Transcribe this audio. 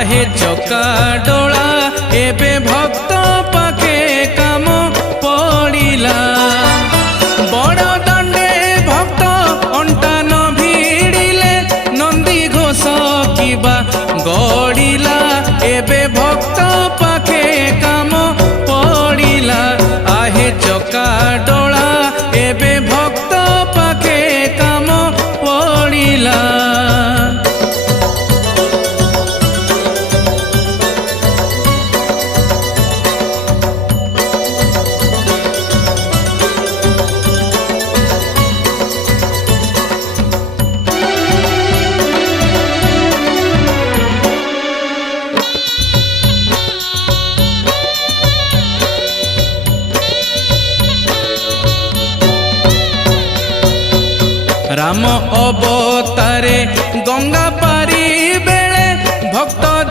आहे चका डोला एबे भक्त पाखे काम पड़िला बड़ दंडे भक्त अंटा न भिड़िले नंदी घोष किबा गड़िला एबे भक्त पाखे काम पड़िला आहे चका डोला एबे भक्त पाखे काम पड़िला। राम अवतारे गंगा पारी बेले भक्त